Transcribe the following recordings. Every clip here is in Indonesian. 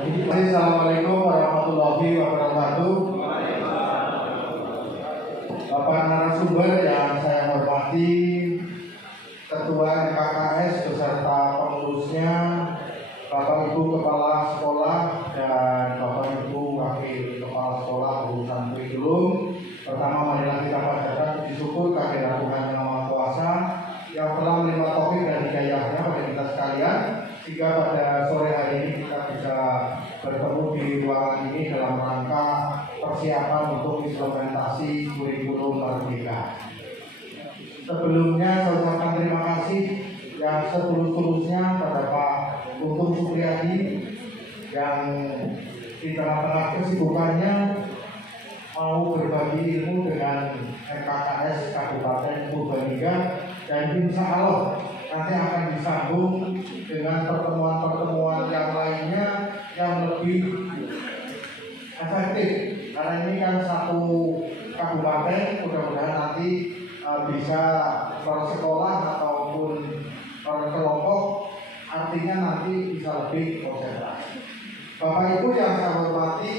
Assalamualaikum warahmatullahi wabarakatuh. Bapak narasumber yang saya hormati, Ketua KKS beserta pengurusnya, Bapak Ibu Kepala Sekolah dan Bapak Ibu Wakil Kepala Sekolah urusan kurikulum. Pertama, marilah kita panjatkan puji syukur kehadirat Tuhan Yang Maha Kuasa yang telah menerima taufik dan hidayahnya pada kita sekalian, sehingga pada sore hari ini kita bisa bertemu di ruangan ini dalam rangka persiapan untuk implementasi kurikulum Merdeka. Sebelumnya saya ucapkan terima kasih yang setulus-tulusnya pada Pak Untung Supriyadi yang di tengah-tengah kesibukannya mau berbagi ilmu dengan MKKS Kabupaten Purbalingga, dan insya Allah nanti akan disambung dengan pertemuan-pertemuan yang lainnya yang lebih efektif, karena ini kan satu kabupaten. Mudah-mudahan nanti bisa per sekolah ataupun per kelompok, artinya nanti bisa lebih konsentrasi. Bapak Ibu yang saya hormati,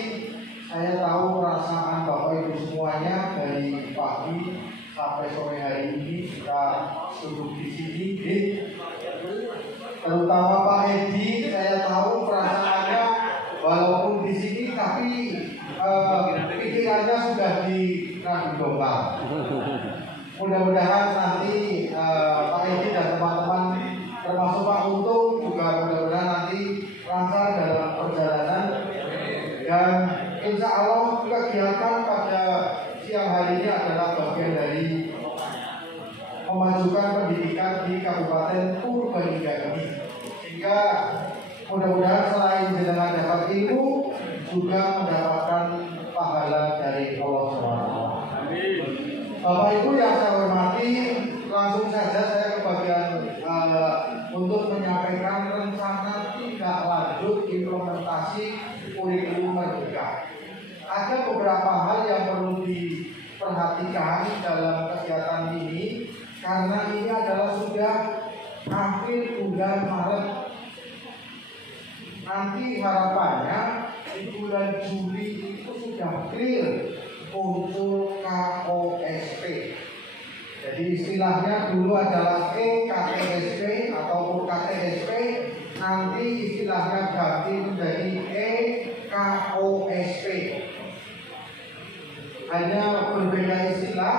saya tahu perasaan Bapak Ibu semuanya dari pagi sampai sore hari ini kita duduk di sini, terutama Pak Edi. Saya tahu perasaannya walaupun di sini, tapi pikirannya sudah di Ragu Domba. Mudah-mudahan nanti Pak Edi dan teman-teman termasuk Pak Untung juga mudah-mudahan nanti lancar dalam perjalanan, dan insya Allah kegiatan pada siang hari ini adalah bagian dari memajukan pendidikan di Kabupaten Purbalingga ini, sehingga mudah-mudahan selain jenengan dapat ilmu juga mendapatkan pahala dari Allah SWT. Bapak Ibu yang saya hormati, langsung saja saya ke bagian untuk menyampaikan rencana tindak lanjut implementasi kurikulum Merdeka. Ada beberapa hal yang perlu diperhatikan dalam kegiatan ini, karena ini adalah sudah akhir bulan Maret. Nanti harapannya di bulan Juli itu sudah clear muncul KOSP. Jadi istilahnya dulu adalah EKTSP ataupun KTSP, nanti istilahnya ganti menjadi EKOSP. Hanya berbeda istilah,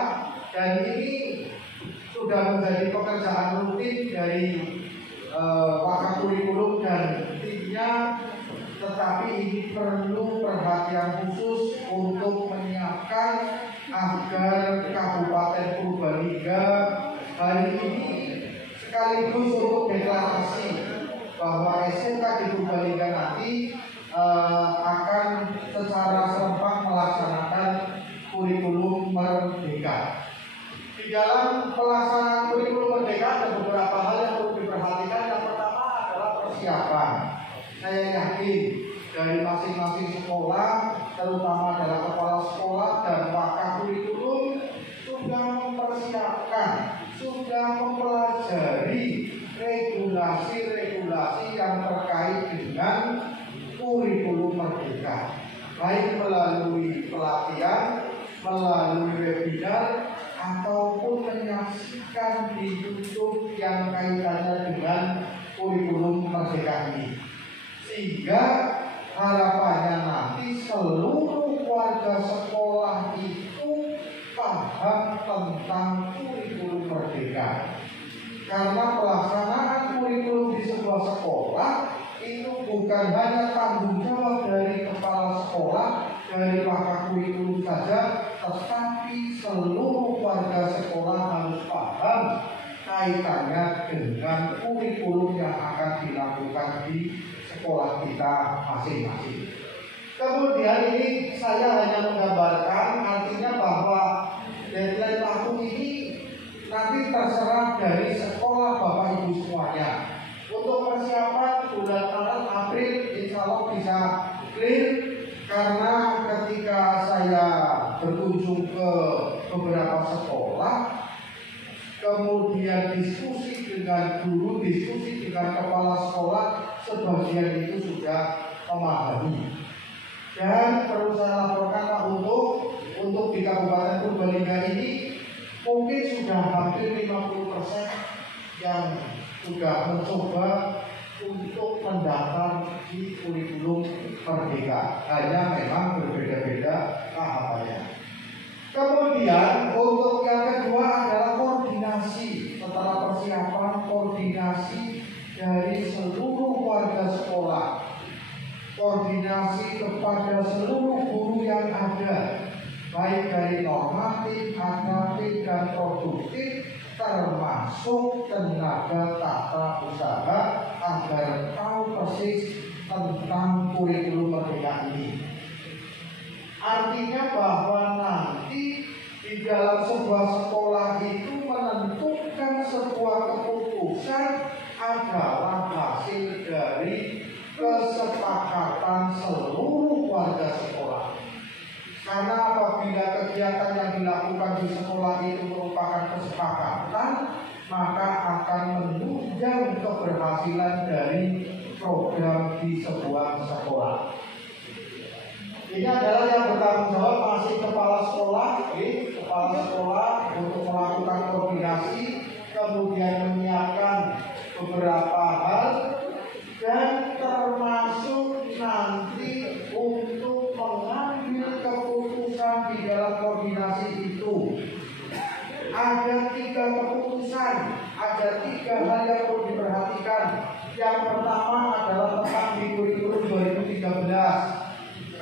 dan ini sudah menjadi pekerjaan rutin dari Wakakurikulum dan timnya, tetapi ini perlu perhatian khusus untuk menyiapkan agar Kabupaten Purbalingga hari ini sekaligus untuk deklarasi bahwa SMK di Purbalingga nanti akan secara serempak melaksanakan kurikulum Merdeka. Di dalam pelaksanaan kurikulum Merdeka ada beberapa hal yang perlu diperhatikan. Yang pertama adalah persiapan. Saya yakin dari masing-masing sekolah, terutama adalah kepala sekolah dan Wakakurikulum, sudah mempersiapkan, sudah mempelajari regulasi-regulasi yang terkait dengan kurikulum Merdeka, baik melalui pelatihan, melalui webinar, ataupun menyaksikan di YouTube yang kaitannya dengan kurikulum Merdeka ini, sehingga harapannya nanti seluruh warga sekolah itu paham tentang kurikulum Merdeka. Karena pelaksanaan kurikulum di sebuah sekolah itu bukan hanya tanggung jawab dari kepala sekolah, dari Wakakurikulum saja, tetapi seluruh warga sekolah harus paham kaitannya dengan kurikulum yang akan dilakukan di sekolah kita masing-masing. Kemudian ini saya hanya menggambarkan, artinya bahwa deadline waktu ini nanti terserah dari sekolah Bapak Ibu semuanya. Untuk persiapan bulan Maret, April insya Allah bisa clear, karena ketika saya berkunjung ke beberapa sekolah, kemudian diskusi dengan guru, diskusi dengan kepala sekolah, sebagian itu sudah memahami. Dan perlu saya laporkan Pak untuk di Kabupaten Purbalingga ini mungkin sudah hampir 50% yang sudah mencoba untuk mendaftar di kurikulum Merdeka. Hanya memang berbeda-beda tahapannya. Kemudian untuk yang kedua adalah koordinasi. Setelah persiapan, koordinasi dari seluruh warga sekolah, koordinasi kepada seluruh guru yang ada, baik dari normatif, akademik, dan produktif, termasuk tenaga tata usaha, agar tahu persis tentang kurikulum Merdeka ini. Artinya bahwa nanti di dalam sebuah sekolah itu menentukan sebuah keputusan adalah hasil dari kesepakatan seluruh warga sekolah. Karena apabila kegiatan yang dilakukan di sekolah itu merupakan kesepakatan, maka akan menunjang keberhasilan dari program di sebuah sekolah. Ini adalah yang bertanggung jawab masih kepala sekolah, kepala sekolah untuk melakukan koordinasi, kemudian menyiapkan beberapa hal, dan termasuk nanti untuk mengambil keputusan di dalam koordinasi itu. Ada 3 keputusan, ada 3 hal yang perlu diperhatikan. Yang pertama adalah tentang di kurikulum 2013.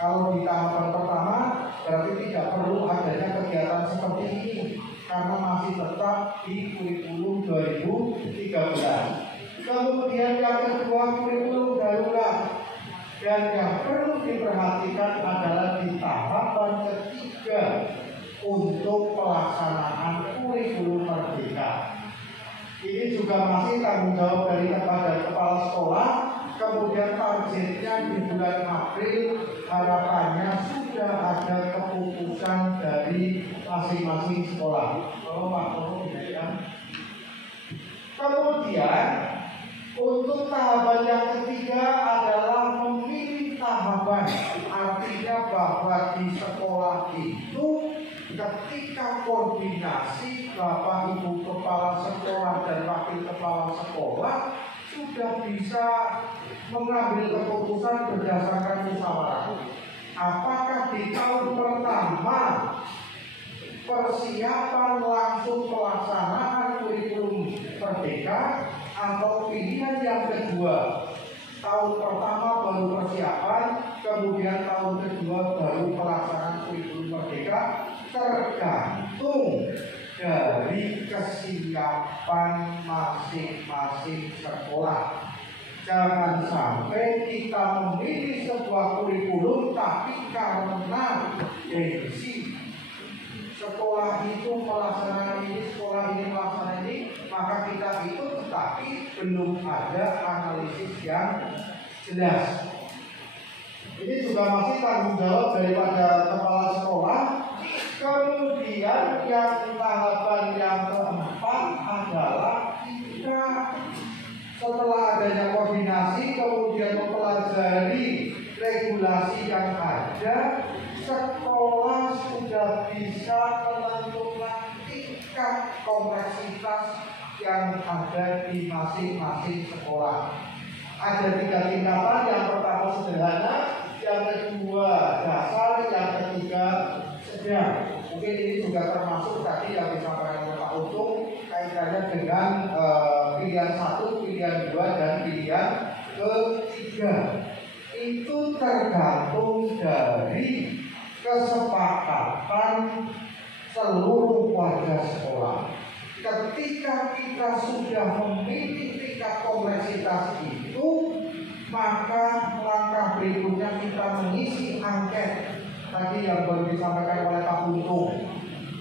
Kalau di tahapan pertama berarti tidak perlu adanya kegiatan seperti ini karena masih tetap di kurikulum 2013. Kemudian yang kedua kurikulum darurat, dan yang perlu diperhatikan adalah di tahapan ketiga untuk pelaksanaan kurikulum Merdeka. Ini juga masih tanggung jawab dari kepada kepala sekolah. Kemudian targetnya di bulan April harapannya sudah ada keputusan dari masing-masing sekolah. Kemudian untuk tahapan yang ketiga adalah memilih tahapan. Artinya bahwa di sekolah itu ketika koordinasi Bapak Ibu Kepala Sekolah dan Wakil Kepala Sekolah sudah bisa mengambil keputusan berdasarkan musyawarah. Apakah di tahun pertama persiapan langsung pelaksanaan kurikulum Merdeka, atau pilihan yang kedua, tahun pertama baru persiapan, kemudian tahun kedua baru pelaksanaan kurikulum Merdeka, tergantung dari kesiapan masing-masing sekolah. Jangan sampai kita memilih sebuah kurikulum tapi karena gengsi sekolah itu melaksanakan ini, sekolah ini melaksanakan ini, maka kita ikut tetapi belum ada analisis yang jelas. Ini juga masih tanggung jawab daripada kepala sekolah. Kemudian yang tahapan yang keempat adalah kita setelah adanya koordinasi kemudian mempelajari regulasi yang ada, sekolah sudah bisa menentukan tingkat kompleksitas yang ada di masing-masing sekolah. Ada 3 tingkatan, yang pertama sederhana, yang kedua dasar, yang ketiga sedang. Mungkin ini juga termasuk tadi yang disampaikan oleh Pak Untung kaitannya dengan pilihan 1, pilihan 2, dan pilihan ketiga. Itu tergantung dari kesepakatan seluruh warga sekolah. Ketika kita sudah memilih tingkat kompleksitas itu, maka langkah berikutnya kita mengisi angket tadi yang baru disampaikan oleh Pak Untung.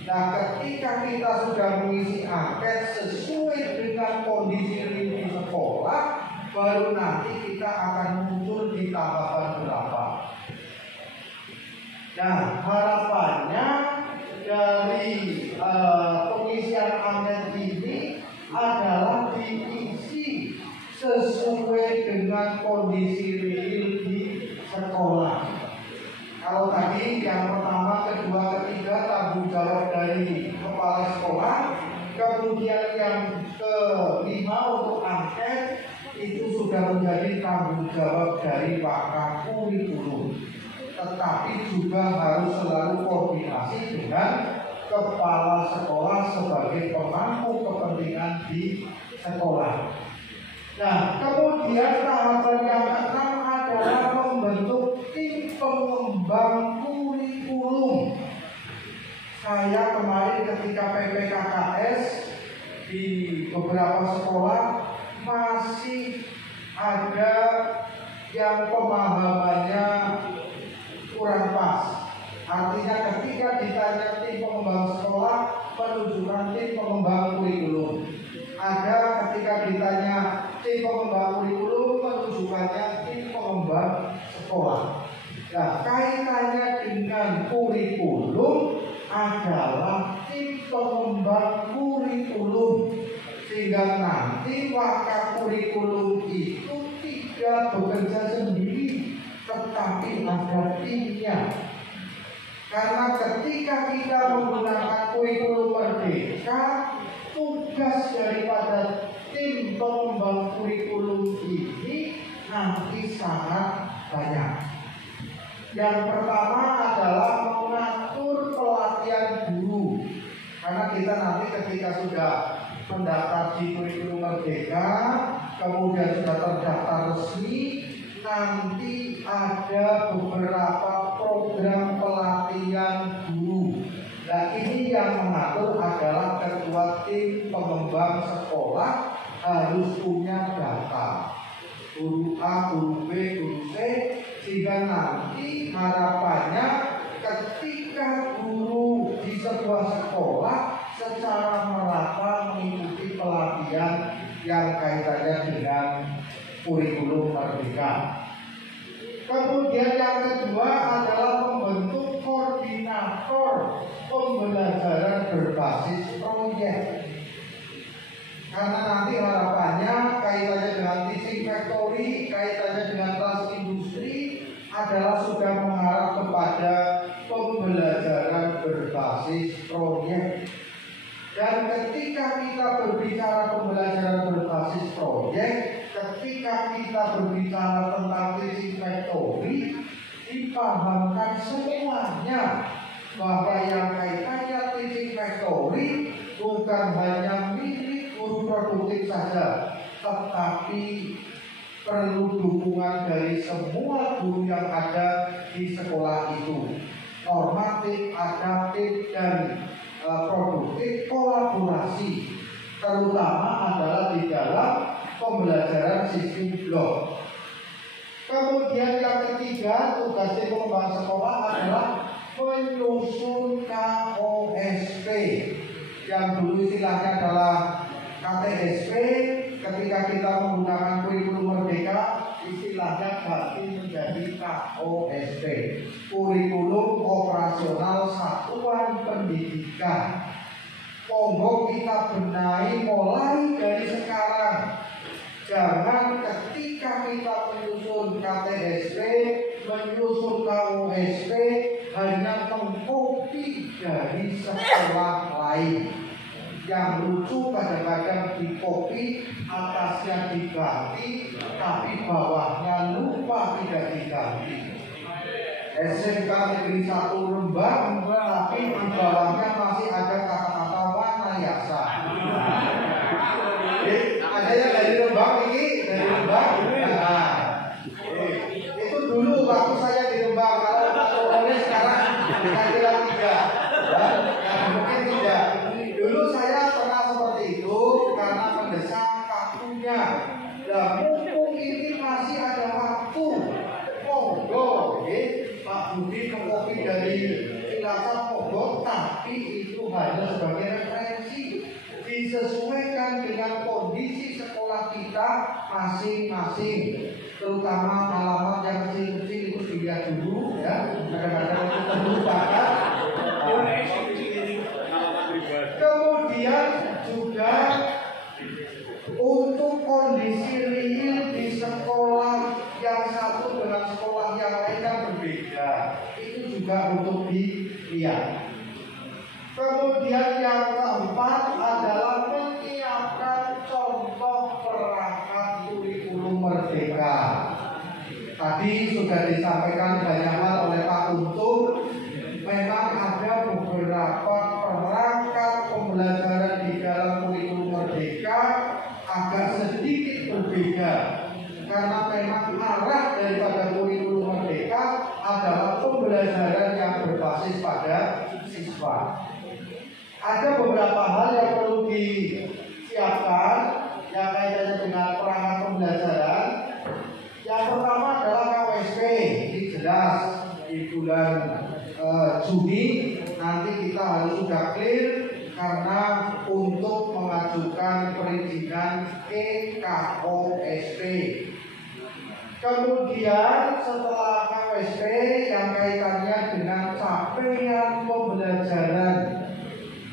Nah, ketika kita sudah mengisi angket sesuai dengan kondisi real di sekolah, baru nanti kita akan muncul di tahapan berapa. Nah, harapannya dari pengisian angket ini adalah diisi sesuai dengan kondisi real di yang pertama, kedua, ketiga tanggung jawab dari kepala sekolah. Kemudian yang kelima untuk angket itu sudah menjadi tanggung jawab dari pakar kurikulum. Tetapi juga harus selalu koordinasi dengan kepala sekolah sebagai pemangku kepentingan di sekolah. Nah, kemudian tahapan yang keenam adalah membentuk tim pengembang kurikulum. Saya kemarin ketika PPKKS di beberapa sekolah masih ada yang pemahamannya kurang pas. Artinya ketika ditanya tim pengembang sekolah, menunjukkan tim pengembang kurikulum. Ada ketika ditanya tim pengembang kurikulum, menunjukkannya tim pengembang sekolah. Nah, kaitannya dengan kurikulum adalah tim pengembang kurikulum, sehingga nanti wakil kurikulum itu tidak bekerja sendiri, tetapi ada timnya. Karena ketika kita menggunakan kurikulum merdeka, tugas daripada tim pengembang kurikulum ini nanti sangat banyak. Yang pertama adalah mengatur pelatihan guru. Karena kita nanti ketika sudah mendaftar di kurikulum merdeka, kemudian sudah terdaftar resmi, nanti ada beberapa program pelatihan guru. Nah, ini yang mengatur adalah ketua tim pengembang sekolah harus punya data guru A, guru B, guru C, sehingga nanti harapannya ketika guru di sebuah sekolah secara merata mengikuti pelatihan yang kaitannya dengan kurikulum merdeka. Kemudian yang kedua adalah membentuk koordinator pembelajaran berbasis proyek. Karena nanti harapannya kaitannya dengan teaching factory, kaitannya dengan kelas industri adalah sudah mengarah kepada pembelajaran berbasis proyek. Dan ketika kita berbicara pembelajaran berbasis proyek, ketika kita berbicara tentang teaching factory, dipahamkan semuanya bahwa yang kaitannya teaching factory bukan hanya milik guru produktif saja, tetapi perlu dukungan dari semua guru yang ada di sekolah itu. Normatif, adaptif, dan produktif kolaborasi, terutama adalah di dalam pembelajaran sistem blok. Kemudian yang ketiga, tugas tim pengembang sekolah adalah menyusun KOSP, yang dulu istilahnya adalah KTSP. Ketika kita menggunakan kurikulum merdeka, istilahnya ganti menjadi KOSP, kurikulum operasional satuan pendidikan. Monggo kita benahi mulai dari sekarang. Jangan ketika kita menyusun KTSP, menyusun KOSP hanya mengkopi dari sekolah lain. Yang lucu kadang-kadang dikopi, atasnya diganti, tapi bawahnya lupa tidak diganti. SMK Negeri 1 Rembang, tapi di bawahnya masih ada kata-kata Wanayasa. Ada yang dari Rembang ini, dari Rembang. Nah, itu dulu waktu saya di Rembang. Kalau boleh sekarang saya kira tidak. Mungkin tidak. Dulu saya pernah seperti itu karena mendesak waktunya. Dan mumpung ini masih ada waktu, monggo, Pak Budi mengkopi dari Cilacap monggo, tapi itu hanya sebagai referensi, disesuaikan dengan kondisi sekolah kita masing-masing, terutama alamat yang kecil-kecil itu dilihat dulu ya, kadang-kadang itu terlupakan. Kemudian juga untuk kondisi real di sekolah yang satu dengan sekolah yang lain kan berbeda. Itu juga juga untuk dilihat. Kemudian yang keempat adalah menyiapkan contoh perangkat kurikulum merdeka. Tadi sudah disampaikan banyak hal oleh Pak Untung. Memang ada beberapa perangkat pembelajaran di dalam kurikulum merdeka agak sedikit berbeda. Karena memang arah daripada kurikulum merdeka adalah pembelajaran yang berbasis pada siswa. Ada beberapa hal yang perlu disiapkan yang kaitannya dengan perangkat pembelajaran. Yang pertama adalah KWSP. Ini jelas di bulan Juni nanti kita harus sudah clear karena untuk mengajukan perizinan KWSP. Kemudian setelah KWSP yang kaitannya dengan capaian pembelajaran,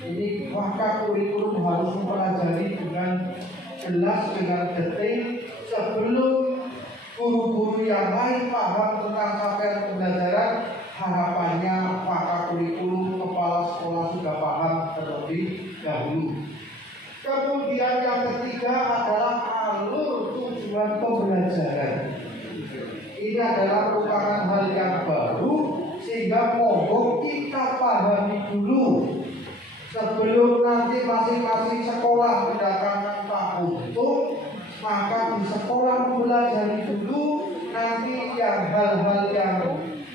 ini maka kurikulum harus mempelajari dengan jelas, dengan detail sebelum guru-guru yang lain paham tentang capaian pembelajaran. Harapannya maka kurikulum kepala sekolah sudah paham terlebih dahulu. Kemudian yang ketiga adalah alur tujuan pembelajaran. Ini adalah merupakan hal yang baru sehingga mohon kita pahami dulu sebelum nanti masing-masing sekolah mendatangkan Pak Untung. Maka di sekolah mempelajari dulu nanti yang hal-hal yang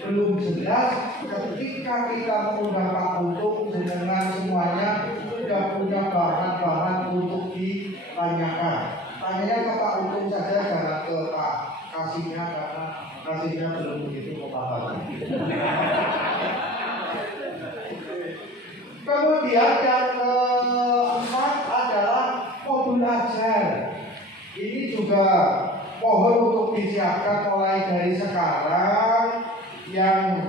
belum jelas. Ketika kita mengundang Pak Untung, dengan semuanya sudah punya bahan-bahan untuk ditanyakan. Tanyanya ke Pak Untung saja, jangan ke Pak Kasihnya karena Kasihnya belum begitu paham. Kemudian yang keempat adalah modul ajar. Ini juga mohon untuk disiapkan mulai dari sekarang yang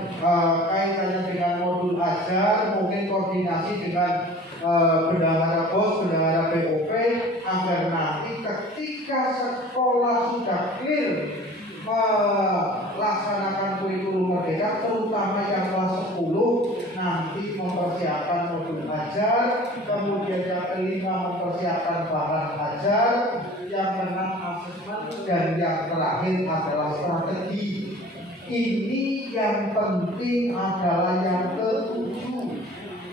kaitannya dengan modul ajar, mungkin koordinasi dengan bendahara BOS, bendahara BOP, agar nanti ketika sekolah sudah clear melaksanakan kurikulum merdeka, terutama yang kelas 10 nanti mempersiapkan modul ajar, kemudian yang kelima mempersiapkan bahan ajar, yang keenam asesmen, dan yang terakhir adalah strategi. Ini yang penting adalah yang ketujuh.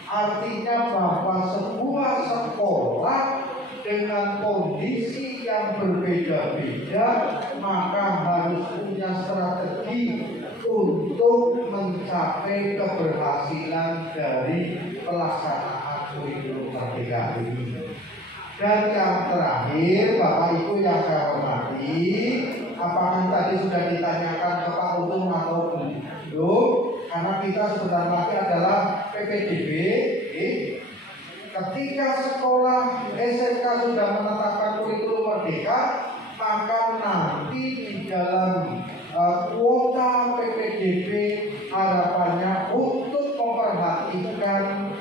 Artinya bahwa sebuah sekolah dengan kondisi yang berbeda-beda maka harus punya strategi untuk mencapai keberhasilan dari pelaksanaan kurikulum merdeka ini. Dan yang terakhir, Bapak Ibu yang saya hormati, apakah tadi sudah ditanyakan ke Pak Untung atau belum? Karena kita sebentar lagi adalah PPDB. Ketika sekolah SMK sudah menetapkan kurikulum merdeka, maka nanti di dalam kuota PPDB harapannya untuk memperhatikan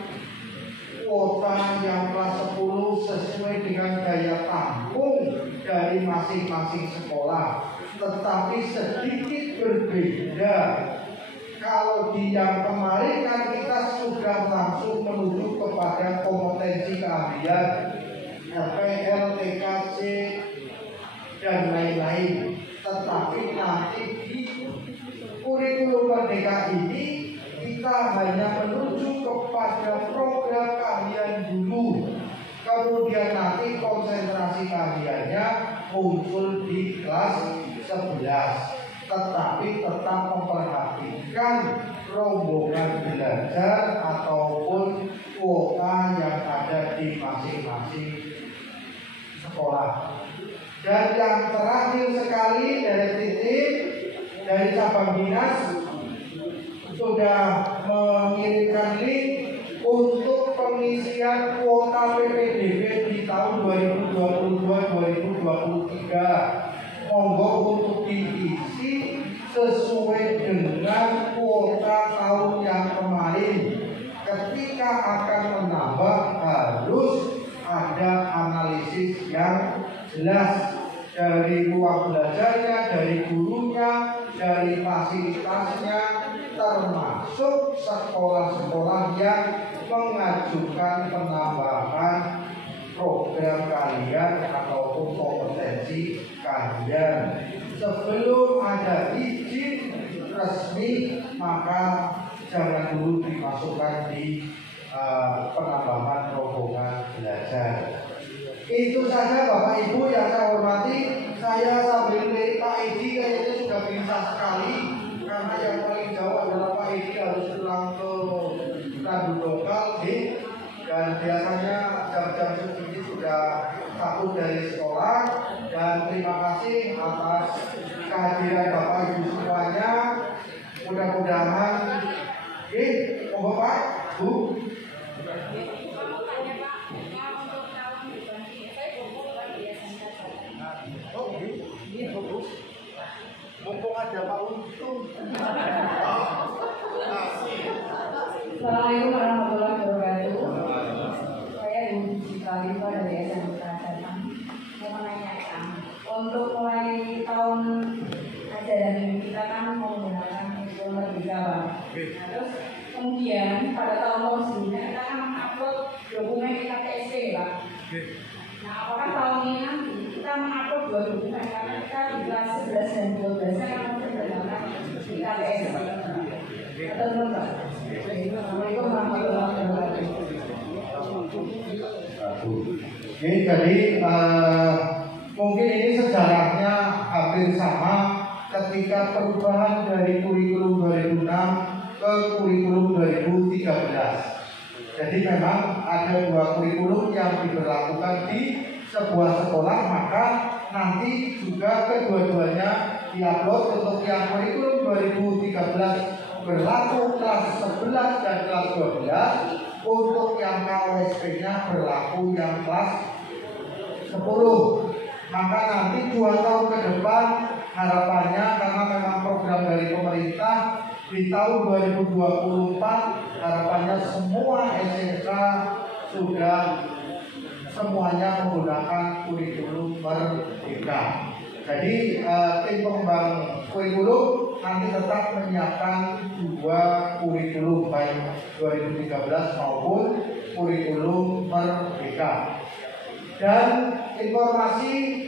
kuota yang kelas 10 sesuai dengan daya tampung dari masing-masing sekolah. Tetapi sedikit berbeda. Kalau di yang kemarin kan kita sudah langsung menuju kepada kompetensi keahlian RPL, TKC, dan lain-lain. Tetapi nanti di kurikulum merdeka ini kita hanya menuju kepada program keahlian dulu. Kemudian nanti konsentrasi keahliannya muncul di kelas 11. Tetapi tetap memperhatikan rombongan belajar ataupun kuota yang ada di masing-masing sekolah. Dan yang terakhir sekali dari titik dari cabang dinas sudah mengirimkan link untuk pengisian kuota PPDB di tahun 2022-2023. Monggo untuk diisi sesuai dengan kuota tahun yang kemarin. Ketika akan menambah harus ada analisis yang jelas dari ruang belajarnya, dari gurunya, dari fasilitasnya, termasuk sekolah-sekolah yang mengajukan penambahan program kalian ataupun kompetensi kalian. Sebelum ada izin resmi, maka jangan dulu dimasukkan di penambahan rombongan belajar. Itu saja Bapak Ibu yang saya hormati. Saya sambil melihat Pak Edi kayaknya sudah bisa sekali, karena yang paling jauh adalah Pak Edi harus pulang ke Tandu Lokal, dan biasanya jam-jam segini sudah takut dari sekolah. Dan terima kasih atas kehadiran Bapak Ibu semuanya. Mudah-mudahan, monggo Pak, Bu. Mumpung ada Pak Untung. Assalamualaikum warahmatullahi wabarakatuh. Saya Ibu Cikalifah dari SMK Jateng. Mau menanyakan, untuk mulai tahun ajaran ini kita kan menggunakan kurikulum merdeka, Pak. Nah, terus kemudian pada tahun sebelumnya kita kan mengupload dokumen KTSP, Pak. Nah, apakah tahun ini nanti kita mengupload dua dokumen, karena kita di kelas 11 dan 12 kan menggunakan di KTSP. Atau belum, Pak? Assalamualaikum warahmatullahi wabarakatuh. Jadi mungkin ini sejarahnya hampir sama ketika perubahan dari kurikulum 2006 ke kurikulum 2013. Jadi memang ada dua kurikulum yang diberlakukan di sebuah sekolah, maka nanti juga kedua-duanya diupload. Untuk yang kurikulum 2013 berlaku kelas 11 dan kelas 12. Untuk yang KWSP-nya berlaku yang kelas 10. Maka nanti 2 tahun ke depan harapannya, karena memang program dari pemerintah, di tahun 2024 harapannya semua SMK sudah semuanya menggunakan kurikulum merdeka. Jadi tim pengembang kurikulum nanti tetap menyiapkan 2 kurikulum, baik 2013 maupun kurikulum merdeka. Dan informasi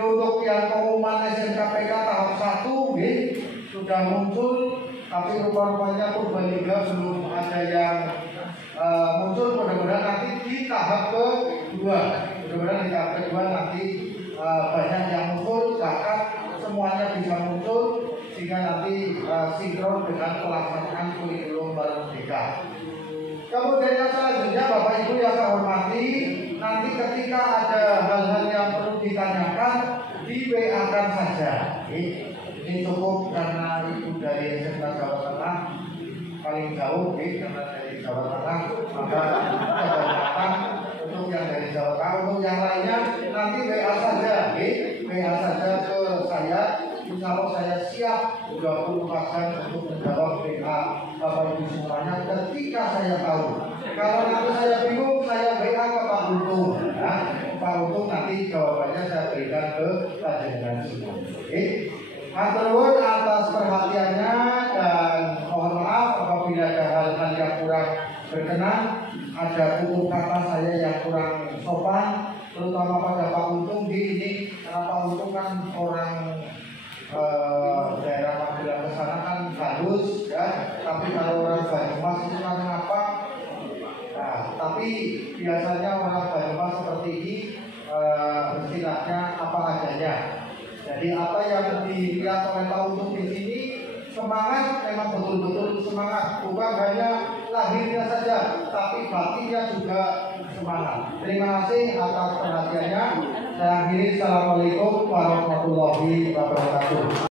untuk yang pengumuman SMKPK tahap 1 sudah muncul, tapi rupa-rupanya Purbalingga belum ada yang muncul. Mudah-mudahan nanti di tahap kedua, mudah-mudahan di tahap kedua nanti banyak yang muncul, bahkan semuanya bisa muncul, sehingga nanti sinkron dengan pelaksanaan kurikulum merdeka. Kemudian yang selanjutnya Bapak Ibu yang saya hormati, nanti ketika ada hal-hal yang perlu ditanyakan, di WA-kan saja. Ini cukup karena Ibu dari SMK Jawa Tengah paling jauh, karena dari Jawa Tengah, maka kebanyakan untuk yang dari Jawa Tengah. Untuk yang lainnya nanti WA saja, WA saja ke saya. Insya Allah saya siap 24 jam untuk menjawab WA Bapak Ibu semuanya ketika saya tahu. Kalau nanti saya bingung, saya WA ke Pak Untung. Pak Untung nanti jawabannya saya berikan ke panjenengan semua. Matur nuwun atas perhatiannya, dan mohon maaf apabila ada hal-hal yang kurang berkenan, ada tutur kata saya yang kurang sopan, terutama pada Pak Untung. Ini karena Pak Untung kan orang daerah Magelang ke sana kan halus, ya. Tapi kalau orang Banyumas itu kan apa? Nah, tapi biasanya orang Banyumas seperti ini istilahnya apa adanya. Jadi apa yang dilihat oleh Pak Untung di sini, semangat, memang betul-betul semangat, bukan hanya lahirnya saja, tapi batinnya juga semangat. Terima kasih atas perhatiannya. Saya akhiri, assalamualaikum warahmatullahi wabarakatuh.